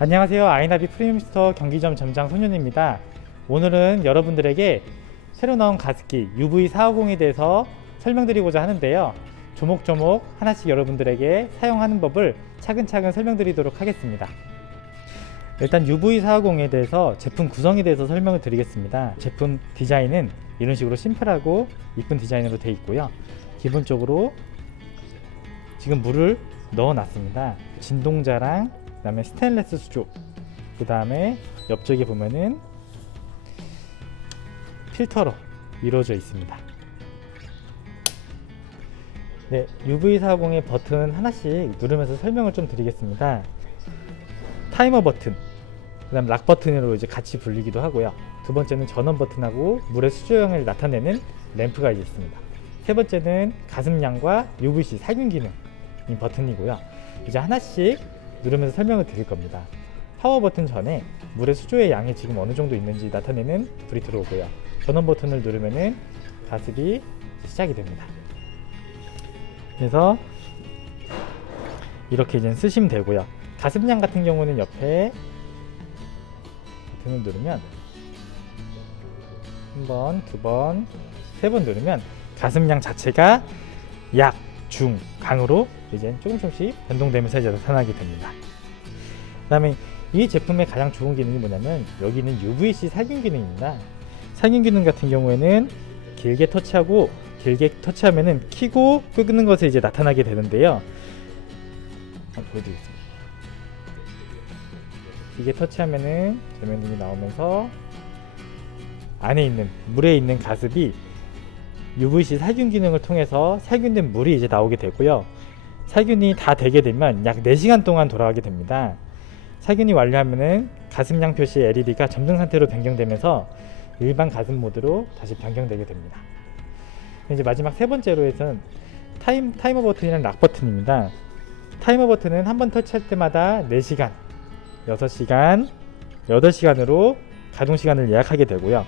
안녕하세요. 아이나비 프리미엄스토어 경기점 점장 손윤입니다. 오늘은 여러분들에게 새로 나온 가습기 UV450에 대해서 설명드리고자 하는데요. 조목조목 하나씩 여러분들에게 사용하는 법을 차근차근 설명드리도록 하겠습니다. 일단 UV450에 대해서 제품 구성에 대해서 설명을 드리겠습니다. 제품 디자인은 이런 식으로 심플하고 이쁜 디자인으로 되어 있고요. 기본적으로 지금 물을 넣어 놨습니다. 진동자랑 그 다음에 스테인레스 수조, 그 다음에 옆쪽에 보면은 필터로 이루어져 있습니다. 네, UV450의 버튼 하나씩 누르면서 설명을 좀 드리겠습니다. 타이머 버튼, 그 다음 락 버튼으로 이제 같이 불리기도 하고요. 두 번째는 전원 버튼하고 물의 수조량을 나타내는 램프가 있습니다. 세 번째는 가습량과 UVC 살균 기능 버튼이고요. 이제 하나씩 누르면서 설명을 드릴 겁니다. 파워 버튼 전에 물의 수조의 양이 지금 어느 정도 있는지 나타내는 불이 들어오고요. 전원 버튼을 누르면은 가습이 시작이 됩니다. 그래서 이렇게 이제 쓰시면 되고요. 가습량 같은 경우는 옆에 버튼을 누르면 한 번, 두 번, 세 번 누르면 가습량 자체가 약, 중, 강으로 이제 조금씩 변동되면서 이제 나타나게 됩니다. 그 다음에 이 제품의 가장 좋은 기능이 뭐냐면 여기는 UVC 살균 기능입니다. 살균 기능 같은 경우에는 길게 터치하면은 켜고 끄는 것에 이제 나타나게 되는데요. 한번 보여드리겠습니다. 길게 터치하면은 조명등이 나오면서 안에 있는 물에 있는 가습이 UVC 살균 기능을 통해서 살균된 물이 이제 나오게 되고요. 살균이 다 되게 되면 약 4시간 동안 돌아가게 됩니다. 살균이 완료하면은 가습량 표시 LED가 점등 상태로 변경되면서 일반 가습 모드로 다시 변경되게 됩니다. 이제 마지막 세 번째로 해서는 타이머 버튼이랑 락 버튼입니다. 타이머 버튼은 한번 터치할 때마다 4시간, 6시간, 8시간으로 가동 시간을 예약하게 되고요.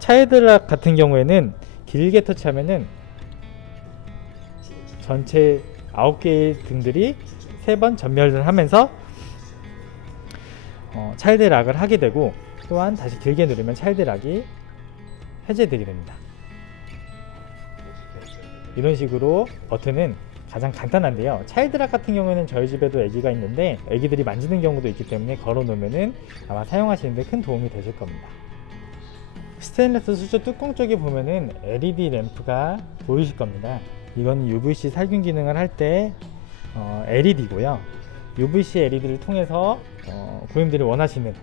차이드락 같은 경우에는 길게 터치하면은 전체 9개의 등들이 3번 전멸을 하면서 차일드락을 하게 되고, 또한 다시 길게 누르면 차일드락이 해제되게 됩니다. 이런 식으로 버튼은 가장 간단한데요. 차일드락 같은 경우에는 저희 집에도 아기가 있는데 아기들이 만지는 경우도 있기 때문에 걸어 놓으면은 아마 사용하시는데 큰 도움이 되실 겁니다. 스테인레스 수조 뚜껑 쪽에 보면은 LED 램프가 보이실 겁니다. 이건 UVC 살균 기능을 할 때 LED고요. UVC LED를 통해서 고객님들이 원하시는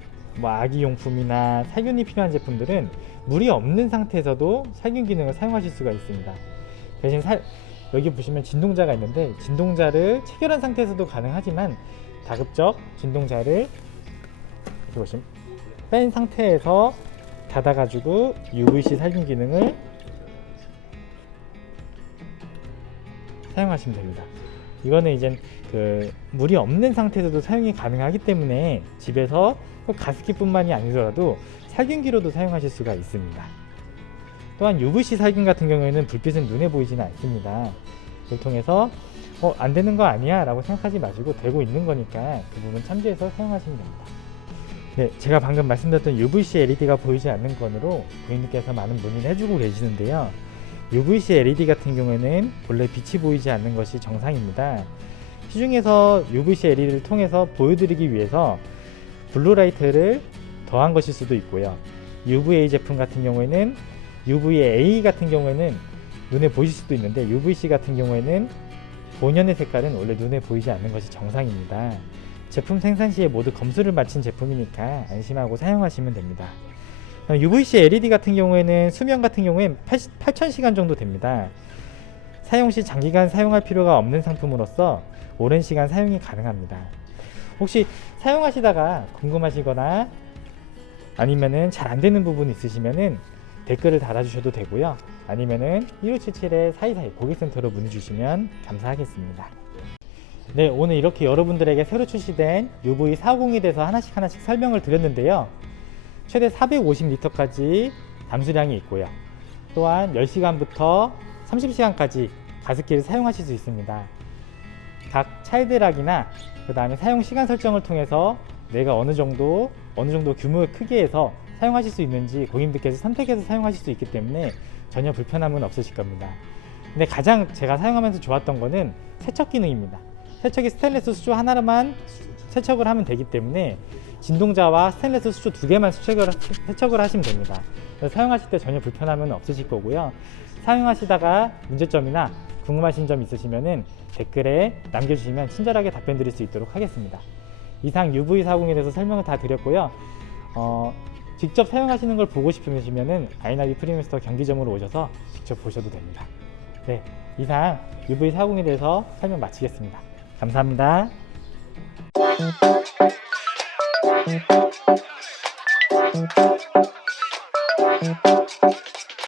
아기용품이나 살균이 필요한 제품들은 물이 없는 상태에서도 살균 기능을 사용하실 수가 있습니다. 대신 여기 보시면 진동자가 있는데 진동자를 체결한 상태에서도 가능하지만 가급적 진동자를 이렇게 보시면 뺀 상태에서 닫아가지고 UVC 살균 기능을 사용하시면 됩니다. 이거는 이제 물이 없는 상태에서도 사용이 가능하기 때문에 집에서 가습기뿐만이 아니더라도 살균기로도 사용하실 수가 있습니다. 또한 UVC 살균 같은 경우에는 불빛은 눈에 보이지는 않습니다. 그걸 통해서 안 되는 거 아니야 라고 생각하지 마시고 되고 있는 거니까 그 부분 참조해서 사용하시면 됩니다. 네, 제가 방금 말씀드렸던 UVC LED가 보이지 않는 건으로 고객님께서 많은 문의를 해주고 계시는데요. UVC LED 같은 경우에는 본래 빛이 보이지 않는 것이 정상입니다. 시중에서 UVC LED를 통해서 보여드리기 위해서 블루라이트를 더한 것일 수도 있고요. UVA 제품 같은 경우에는 UVA 같은 경우에는 눈에 보이실 수도 있는데 UVC 같은 경우에는 본연의 색깔은 원래 눈에 보이지 않는 것이 정상입니다. 제품 생산 시에 모두 검수를 마친 제품이니까 안심하고 사용하시면 됩니다. UVC LED 같은 경우에는 수명 같은 경우엔 8,000시간 정도 됩니다. 사용 시 장기간 사용할 필요가 없는 상품으로서 오랜 시간 사용이 가능합니다. 혹시 사용하시다가 궁금하시거나 아니면은 잘 안되는 부분이 있으시면은 댓글을 달아주셔도 되고요. 아니면은 1577-4242 고객센터로 문의 주시면 감사하겠습니다. 네, 오늘 이렇게 여러분들에게 새로 출시된 UV450에 대해서 하나씩 설명을 드렸는데요. 최대 450리터까지 담수량이 있고요. 또한 10시간부터 30시간까지 가습기를 사용하실 수 있습니다. 각 차일드락이나 그 다음에 사용 시간 설정을 통해서 내가 어느 정도 규모의 크기에서 사용하실 수 있는지 고객님들께서 선택해서 사용하실 수 있기 때문에 전혀 불편함은 없으실 겁니다. 근데 가장 제가 사용하면서 좋았던 거는 세척 기능입니다. 세척이 스테인리스 수조 하나로만 세척을 하면 되기 때문에 진동자와 스테인리스 수조 두 개만 세척을 하시면 됩니다. 그래서 사용하실 때 전혀 불편함은 없으실 거고요. 사용하시다가 문제점이나 궁금하신 점 있으시면 댓글에 남겨주시면 친절하게 답변 드릴 수 있도록 하겠습니다. 이상 UV40에 대해서 설명을 다 드렸고요. 직접 사용하시는 걸 보고 싶으시면 아이나비 프리미엄스토어 경기점으로 오셔서 직접 보셔도 됩니다. 네, 이상 UV40에 대해서 설명 마치겠습니다. 감사합니다.